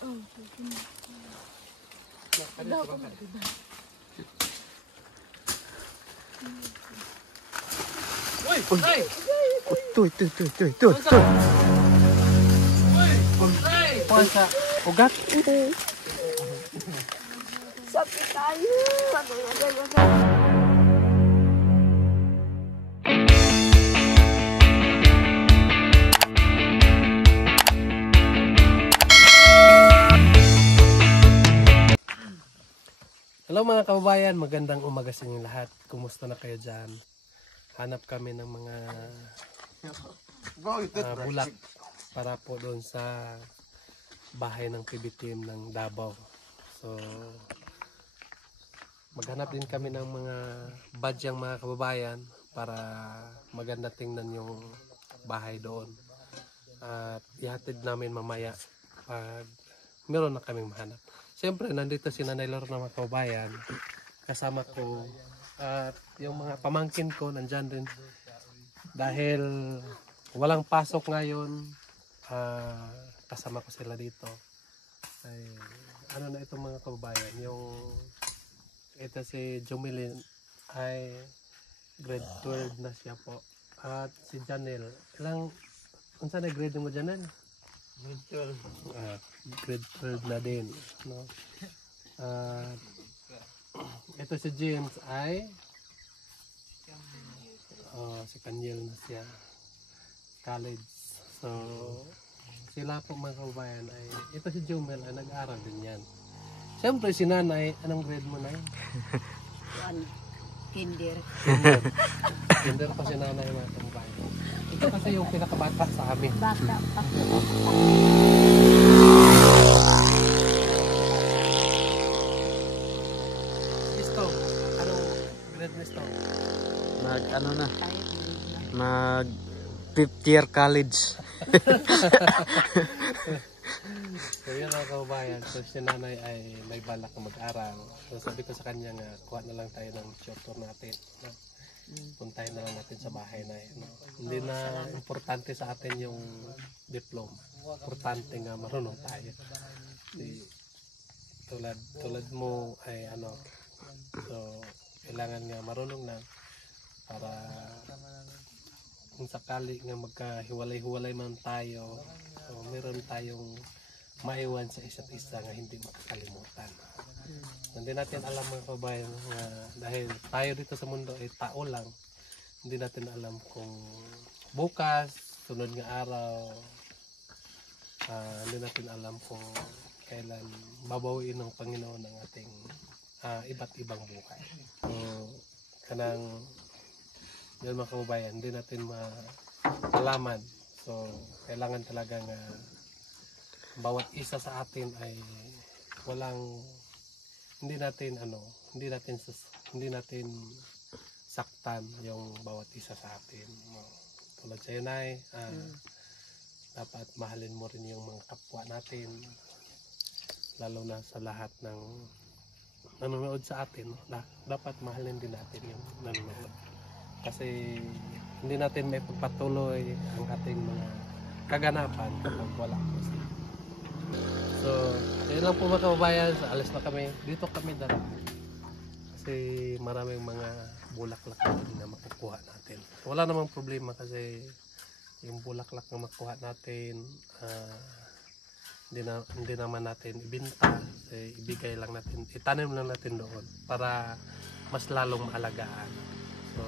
Tuh. Puasa ugat. Sakit tayo. Hello mga kababayan, magandang umaga sa inyong lahat. Kumusta na kayo dyan? Hanap kami ng mga bulak para po doon sa bahay ng PB team ng Davao. So maghanap din kami ng mga badyang mga kababayan para maganda tingnan yung bahay doon. At ihatid namin mamaya pag meron na kaming mahanap. Siyempre nandito si Nanay Lorna mga kababayan, kasama ko, at yung mga pamangkin ko nandyan din. Dahil walang pasok ngayon, kasama ko sila dito. Ay, ano na itong mga kababayan, ito si Jumilin ay grade 12 na siya po. At si Janel, saan na grade mo Janel? Grade 12 na din, no? Ito si James ay si Kanyel na siya, college. So sila po mga kababayan ay ito si Jumel ay nag-aaral din yan. Siyempre si Nanay, anong grade mo na yun? Kinder pa si Nanay mga kababayan. Ito kasi yung pinakabata sa amin. Bata pa. Isto, anong grade mo Isto? Mag 5th year college. So yun mga kababayan, so si Nanay ay may balak na mag-aral. So sabi ko sa kanya nga, kuha na lang tayo ng short tour natin. No? Puntahin na lang natin sa bahay na yun. No? Hindi na importante sa atin yung diploma. Importante nga marunong tayo. Tulad mo ay so kailangan nga marunong na para kung sakali nga magkahiwalay-hiwalay man tayo, so meron tayong maiwan sa isa't isa nga hindi makakalimutan. Hindi natin alam mga kabayan dahil tayo dito sa mundo ay tao lang, hindi natin alam kung bukas, sunod nga araw, hindi natin alam kung kailan babawiin ng Panginoon ang ating iba't ibang buhay. So kanang yun mga kababayan, hindi natin malaman. So kailangan talaga nga bawat isa sa atin ay hindi natin saktan yung bawat isa sa atin. Tulad sa yun ay dapat mahalin mo rin yung mga kapwa natin, lalo na sa lahat ng nanonood sa atin. Dapat mahalin din natin yung nanonood. Kasi hindi natin may pagpatuloy ang ating mga kaganapan kapag wala po sila. So, yun lang po mga kababayan, alis na kami. Dito kami daraan. Kasi maraming mga bulaklak na makukuha natin. Wala namang problema kasi yung bulaklak na makuha natin, hindi naman natin ibinta. Ibigay lang natin, itanim lang natin doon para mas lalong maalagaan. So,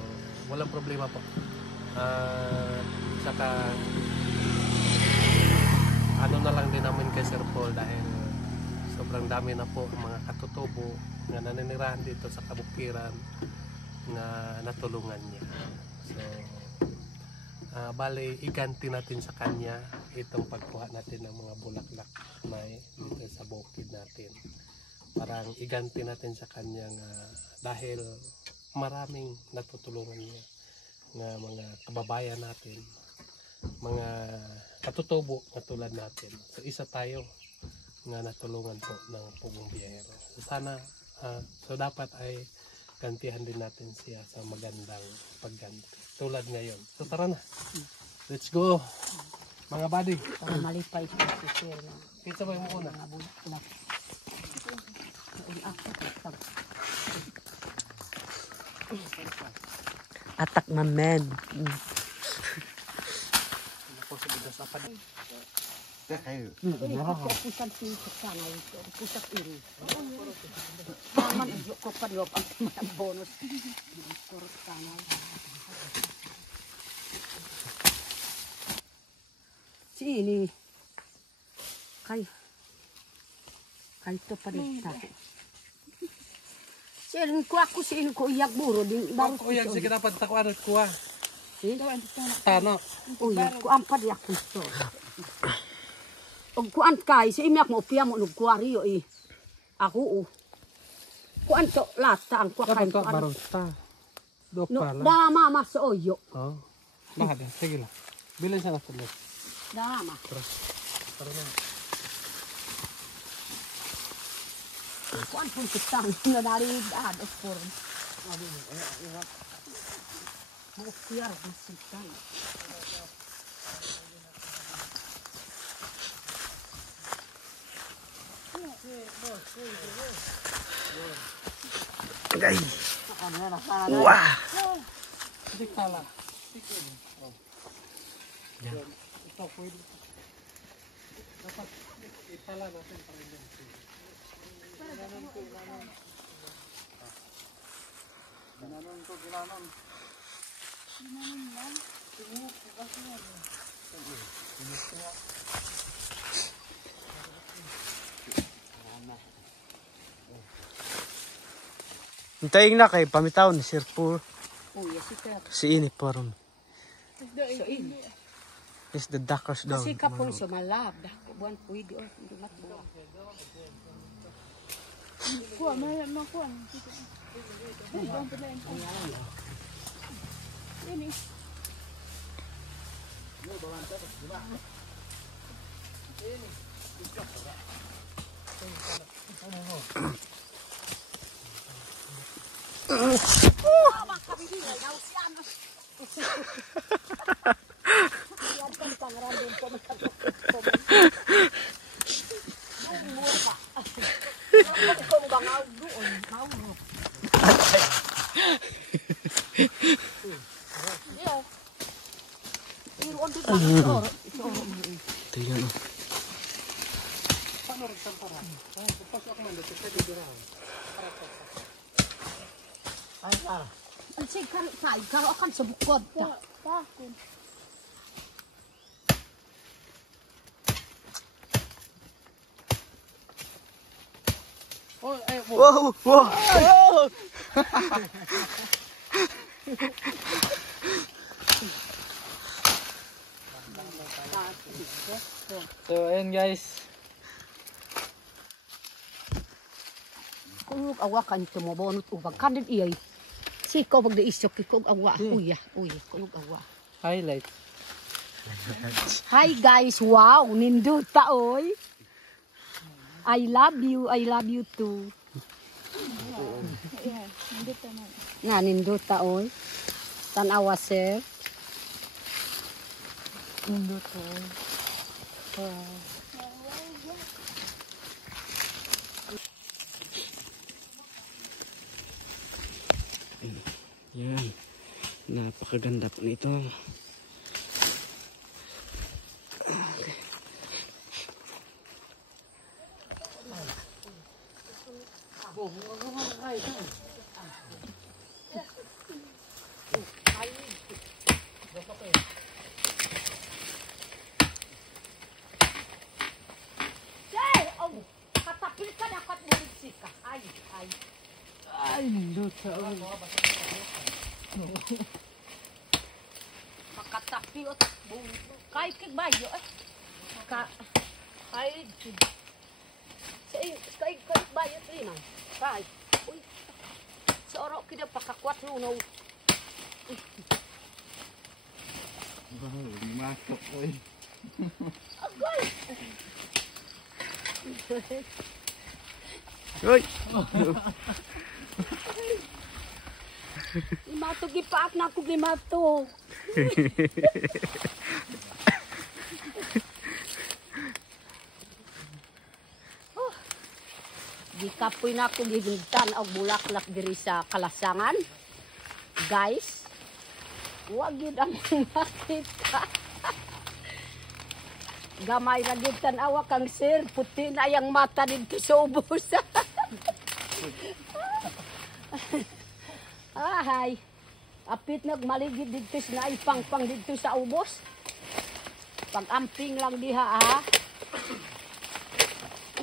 walang problema po. Saka na lang din namin kay Sir Paul dahil sobrang dami na po ang mga katutubo na naninirahan dito sa kabukiran na natulungan niya. So bali iganti natin sa kanya itong pagkuha natin ng mga bulaklak na dito sa bukid natin. Parang iganti natin sa kanya dahil maraming natutulungan niya nga mga kababayan natin, mga katutubo na tulad natin. So isa tayo nga natulungan po ng Pugong Biyahero. So sana, so dapat ay gantihan din natin siya sa magandang pagganti. Tulad ngayon. So tara na. Let's go! Mga buddy. Para malipay siya si Sir na. Pizza ba yung una? Mga bulak. Atak mamed. Ako sa bigas apa din. Pusat sini ke sana itu. Pusat ini. Taman ko padlop ang mga bonus. Kurus sana. Si ini. Kay to pa din tayo. Si ini ko ako si ini ko iyak buro din baru Ako yan sige dapat tako ano kuha. si Tano. uyak ko ampad yak pusto. Og kuan kay si imyak mo piya mo nug kuwariyo Ako kuan to lata ang kuan Dapat kay to barusta. Dok no pala. dama mas oyo. Oh. Lahat yan. Sige lang. Bilhin siya na tuloy. Dama. Tara na. Kuan pun kitang na dari ad for. Mo piar bisitay. Gay. Ano na sana. Wah. Hindi pala. Sige. Oh. Yan. Ito pwede. Dapat itala natin pa rin yan. Hintayin na kay pamitaw ni Sir Pur. Uy, si Ter. Si ini porum. So ini. Is the darkest daw. Kasi kapon sa malab dah ko buwan pwede hindi matbuo. Kuha, mahal mo kuha. Ini. Tingnan. Ang sig kan kay karo akan sa bukod ta. Takon. Oh, ay, Wow, wow. So, ayun guys. Kung awa kan tumobonot ubag kadid iyay. Siko pag daisok ko awa uya kung awa. Highlight. Hi guys, wow, ninduta oy. I love you too. Yeah, nandito na. Nga ninduta oy. Tanawa sir. Ninduta oy. Yan. Napakaganda po nito. Jay, oh, katapil ka na kat bulig ka. Ay. Ay, ninduta. Makatapi o bulig. Kay kig bayo eh. Ka ay. Kay bayo rin ah. Kay. Uy. Sa oro kida pakakwat nuno. Masuk oi. Agay. Uy. Limato gipaak na ako limato. Di kapoy na ako gigintan og bulaklak diri sa Kalasangan. Guys, wag yun ang makita. Gamay na gid tan-awa kang sir, puti na yang mata dito sa ubos. Ahay, apit nagmaligid dito na ipangpang dito sa ubos. Pag-amping lang diha ha.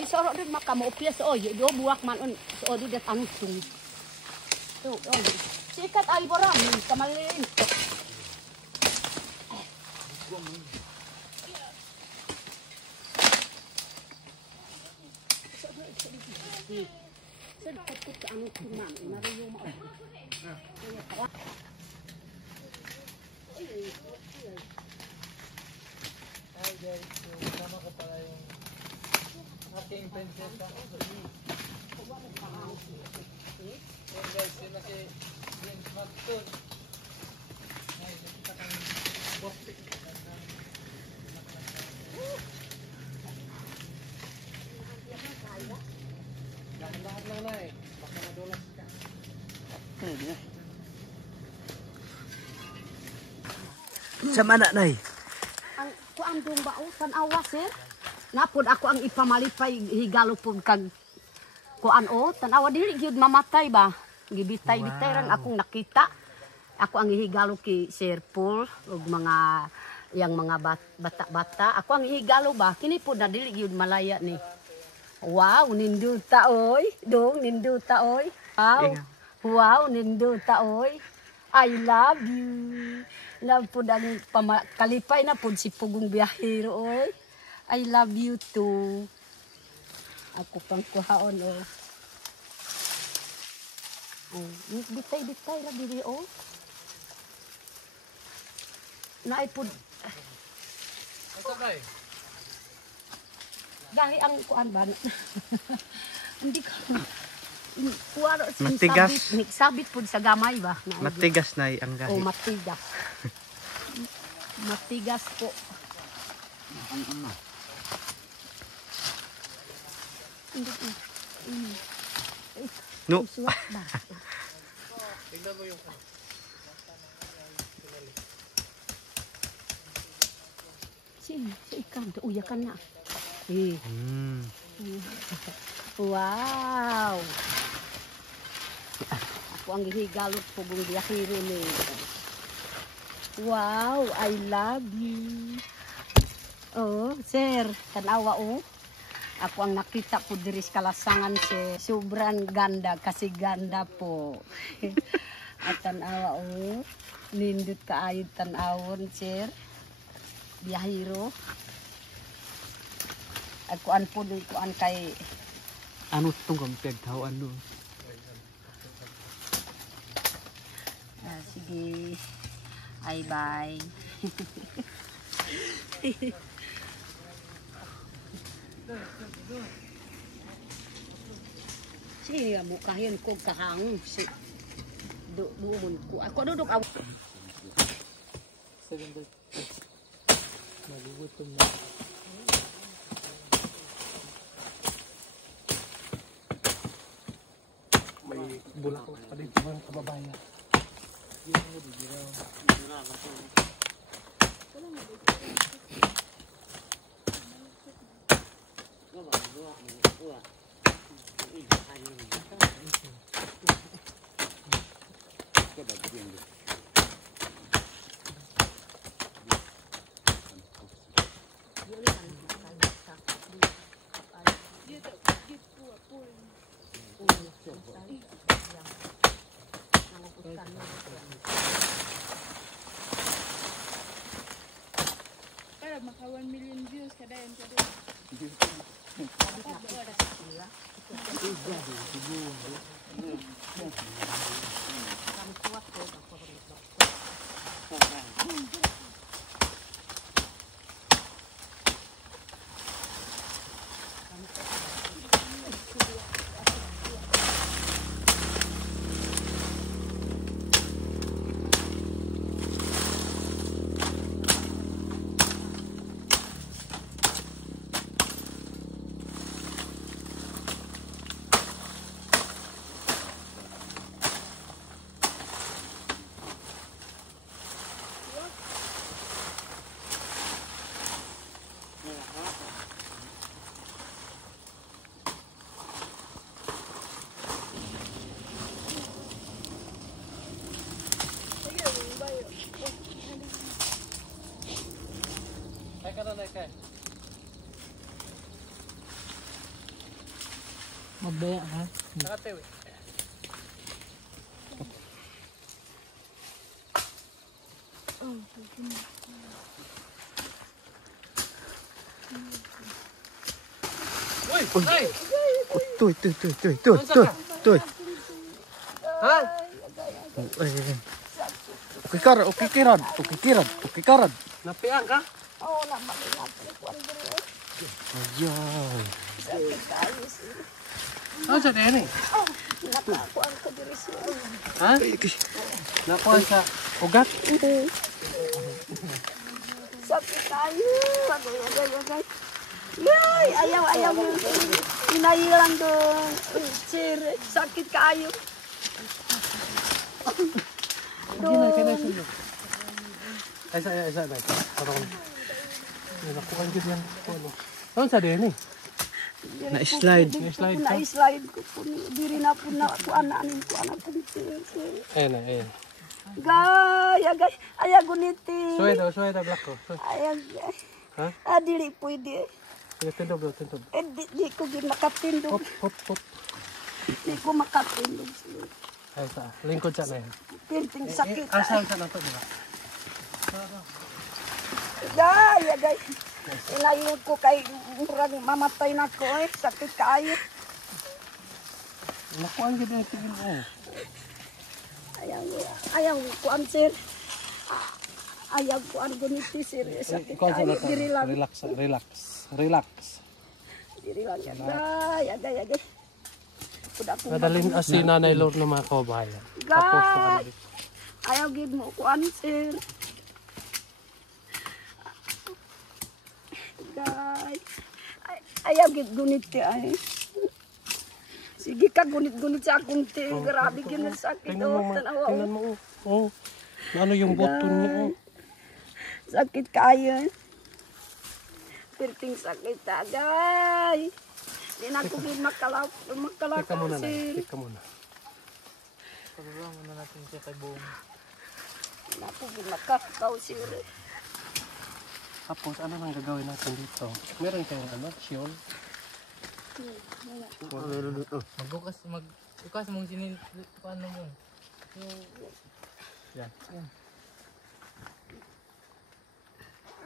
Isoro din makamuupya sa oy, do buwak man on sa odi dat anusung. So, sikat ay boram kamalin. Lahat lang na eh. Baka madulas ka. Sa mana nay? Ang kuan dong ba tan-awa sir? Napod ako ang ipamalipay higalo pud kag kuan tan-awa dili gyud mamatay ba? Gibitay-bitay ran akong nakita. Ako ang ihigalo ki Sir Paul ug mga yang mga bata-bata. Ako ang ihigalo ba? Kini pud na dili gyud malaya ni. Wow, ninduta oy. Dong ninduta oy. Wow. Wow, ninduta oy. I love you. Love po ang kalipay na po si Pugong Biyahero oy. I love you too. Ako pang kuhaon oh. Bitay-bitay lang diri oh. Naipod. Asa bay? Gahi ang kuan ba? Hindi ko. Kuwaro Matigas. sabit pud sa gamay ba? Matigas nay ang gahi. Oh, matigas. Matigas po. No. Suwak ba? Tingnan mo yung Si ikan, uyakan na. Eh. Wow. Ako ang higalot Pugong Biyahero ni. Wow, I love you. Oh, sir, tanawa oh. Ako ang nakita po diri sa Kalasangan si sobrang ganda kasi ganda po. At tanawa oh. Nindot kaayod tanawon, sir. Biyahero. At kuan po doon, kuan kay Ano tong gampeg tao ano? sige. Ay bye. Sige nga mukahin ko kahang si doon ko. Ako dudok aw. magugutom na. May bulaklak pa dito mga kababayan. Para maka 1 million views kada yan kada. Mabaya ha. Nakatewi. Uy! Ay! Tuy. Ha? Okay karad. Napiang ka? Oh, naman ko ang diri. Ayan. Ano sa din eh? Oh, nakakuan ko diri sir. Ha? Nakuha sa ugat? Sakit tayo. Agay. Yay, ayaw mo. Inailang doon. Sir, sakit kayo. Ay, isa. Parang, nakuha ko yan. Ano sa din eh? Na-slide. Na-slide ko po. Diri na po na kuanaanin ko anak ko. Ayan. Agay. Ayaw guniti. Suweda, black ko. Ayaw. Ha? Dili pwede. Tindob. Di ko din makatindog. Hop. Di ko makatindog. Ay, sa lingkod siya na yan. Pirting sakit. Asan sa nato, di ba? Agay. Inayon ko kay murag mamatay na ko eh. Sakit kayo. Nakuha ko din tingin mo. Ayaw ko ang sir. Ayaw ko ang guniti sir. Sakit Ikaw sa kayo. nato. Diri lang. Relax. Diri lang. Agay. Kuda ko. Nadalhin si Nanay Lord ng mga kabayan. Tapos na ano dito. Ayaw gid mo ko ang sir. Ayaw gid guniti ay. Sige ka gunit sa akong ti. Grabe gid na sakit. Tingnan mo. Oh. Ano yung button niya? Oh. Sakit kayo. Pirting sakit agay. Di na ko gid makalaw Teka muna na. sir. Teka muna. Pagbawa muna natin siya kay buong. Di na ko gid makakaw sir. Tapos ano nang gagawin natin dito? Meron kayong ano? Shiol? Magbukas mong sinin. Paano mo? Yan.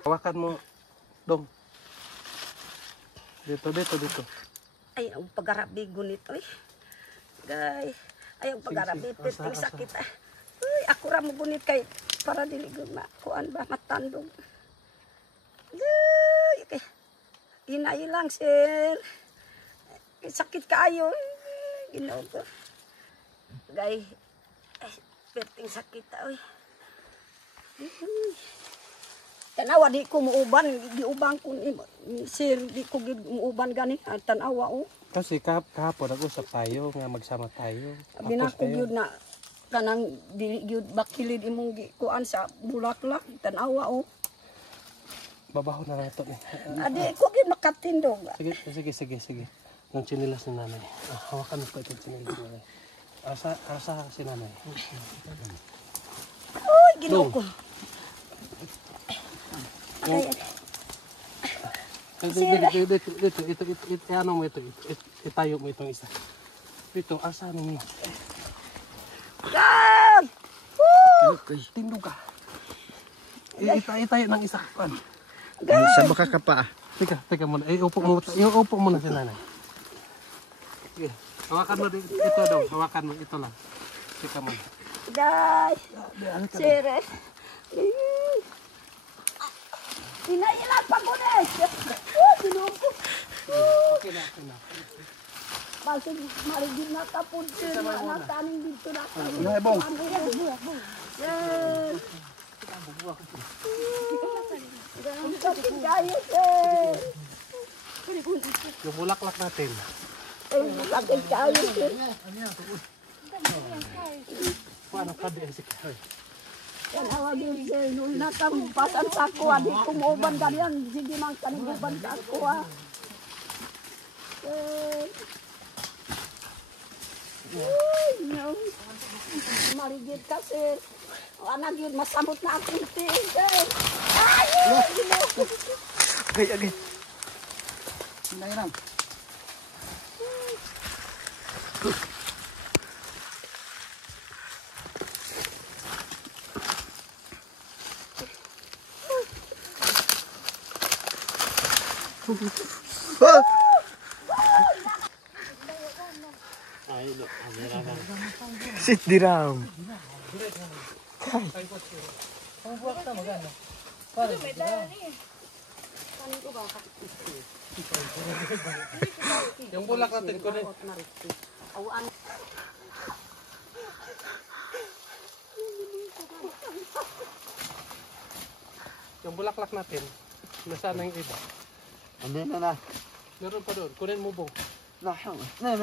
Hawakan mo. Dong. Dito. Ay, ang pagarabi gunit oy. Gay. Ay, ang pagarabi Sige. pirting Asa. sakit ah. Uy, ako ra mo gunit kay para dili gud ma kuan ba matandog. Gay. Okay. Inay lang sir. Sakit kayo. Ginoo ko. Gay. Ay, pirting sakit oy. Tanawa di ko muuban, giuban ko ni sir, di ko muuban gani. Tanawa oh. Kasi kahapon nag-usap tayo nga magsama tayo. Abi na ko gyud na kanang dili gyud bakilid imong kuan sa bulaklak. Tanawa oh. Babaho na lang ito. Adi ko gyud makatindog. Sige. Yung chinilas ni nanay. Hawakan mo po itong chinilas ni nanay. Asa si nanay. Uy, ginoo ko. Ay, Dito, ano mo ito, itayo mo itong isa. Dito, asa mo. ay! Tindog ka. Itayo ng isa. Sa baka ka pa. Teka muna. Iupo mo na si nanay. Sige. Hawakan mo dito. Ito daw. Hawakan mo. Ito lang. Teka muna. Day! Sir, inailan pa ko na eh. Ginoo ko. Okay na. Bakit marigid na tapon sir, nataning dito na kayo. Nay, bong. Sir. Ang sakit kayo, sir. Yung bulaklak natin. Ang sakit kayo, sir. Paano ka din si Kahoy? Yan awagin, sir. Nung nakampasan sa kuha, di kumuban ka yan. Sige mang kaniguban sa kuha. Sir. Uy, no. Marigid ka, sir. Anak yun, masamot na akong tiin, sir. Ay, Agay. Hinay. Sit diram. Yung bulak natin ko rin. Awan. Yung bulaklak natin. Nasaan na yung iba? Ano na. Meron pa doon. Kunin mo bong. Lahang. Na.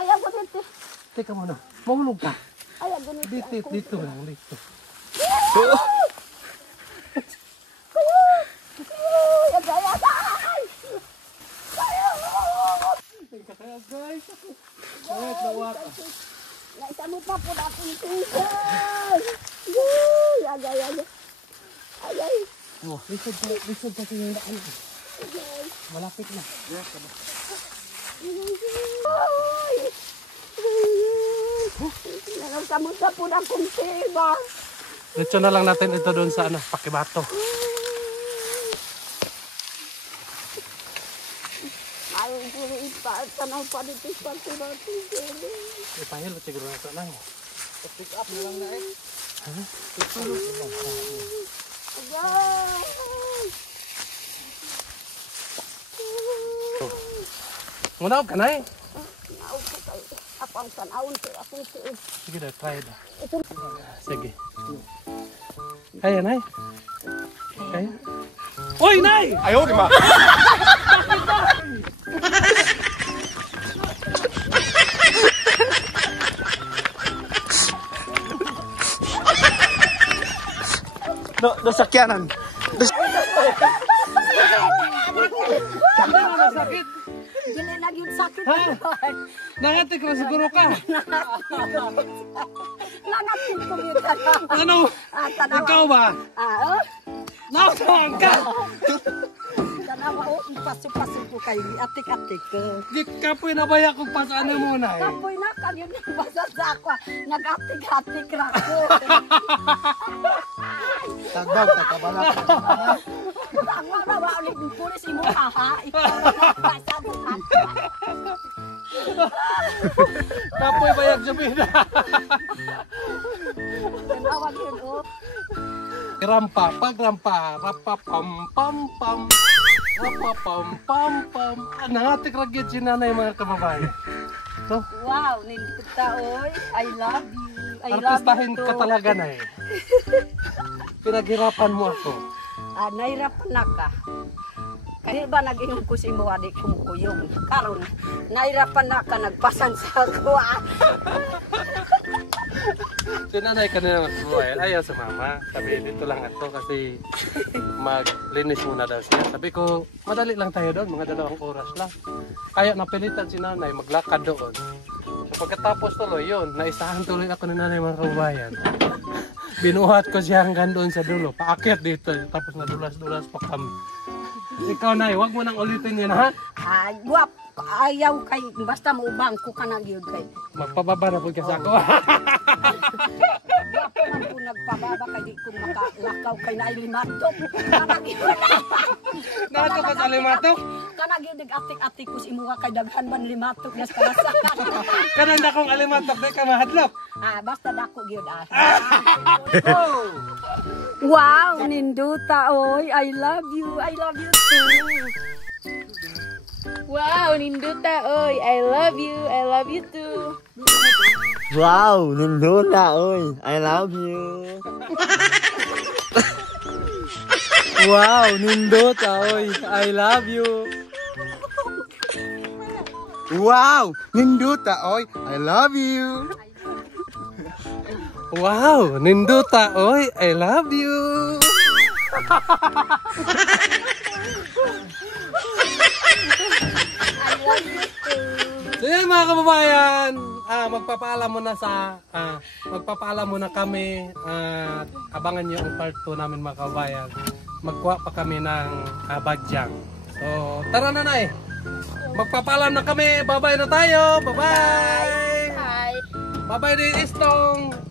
Ayaw ko dito. Teka muna. Mahulog ka. Ayaw ko dito. Dito lang. Dito. Kaya guys. Wait, nawata. Naisamot na po na akong tingkay. Ay. Oh, lisod pa yung daan. Malapit na. Naisamot na po na akong tiba. Dito na lang natin ito doon sa Pakibato. Ayaw ko tanaw pa dito sa natin. Ipahil siguro na ito lang. Pick up na lang na eh. Muna ka na eh. Apang tanawon ko akong tiis. Sige na, try na. Sige. Kaya, Nay. Kaya. Uy, Nay! Ayaw, di ma. Nasakyanan. Sakit. Dili na yun sakit. Nangatik na siguro ka. Nangatin ko yun. Ano? Ikaw ba? Nasaan ka? Tanawa o, ipasok-pasok ko kayo. Atik-atik. Di ka po nabaya kung pasaan mo na eh. Kapoy na ka yun yung basa sa ako. Nag-atik-atik na ako. Tagdaw, tagabala. Ang marawa ulit ng pulis imo haha. Kapoy bayag sabihin na. Tinawag yun o. Rampa, pagrampa, rapa pam pam pam. Rapa pam pam pam. Nangatik ragyat si nanay mga kababayan. So, Wow, nindita oy. I love you. I love artistahin you ka too. talaga na eh. Pinaghirapan mo ako. Nahirapan na ka. Kaya ba nag-inom ko si mo adik kumukuyong. Karon, nahirapan na ka, nagpasan sa ako. Si nanay kanina magbuhay, ayaw sa mama. Sabi, dito lang ako kasi maglinis muna daw siya. Sabi ko, madali lang tayo doon, mga 2 oras lang. Kaya napilitan si nanay, maglakad doon. So pagkatapos tuloy yun, naisahan tuloy ako ni nanay mga kababayan. Binuhat ko siya hanggang doon sa dulo, paakyat dito, tapos nadulas-dulas pa kami. Ikaw nay, wag mo nang ulitin yun ha? Guwap, ayaw kay, basta mo ubang ko ka na gyud kay. Magpababa na po kasi ako. Guwap man po nagpababa kay di ko makalakaw kay na limatok. Kanagyon na. Nato ka sa limatok? Kanagyon nag-atik-atik ko si imuha kay daghan man limatok nas kalasakan. Kanan na kong alimatok, di ka mahadlok. Basta dako gyud Wow, ninduta oy. I love you. I love you too. Wow, Ninduta, oy. I love you. I love you too. Wow, ninduna, oy. I love you. Wow, nindota, oy. I love you. Wow, nindota, oy. I love you. Wow, Ninduta, oy, I love you. I love you too. mga kababayan, magpapaalam muna kami at abangan niyo ang part 2 namin mga kababayan. Magkuha pa kami ng badyang. So, tara na eh. Magpapaalam na kami. Bye-bye na tayo. Bye-bye. Bye. Bye-bye din Istong.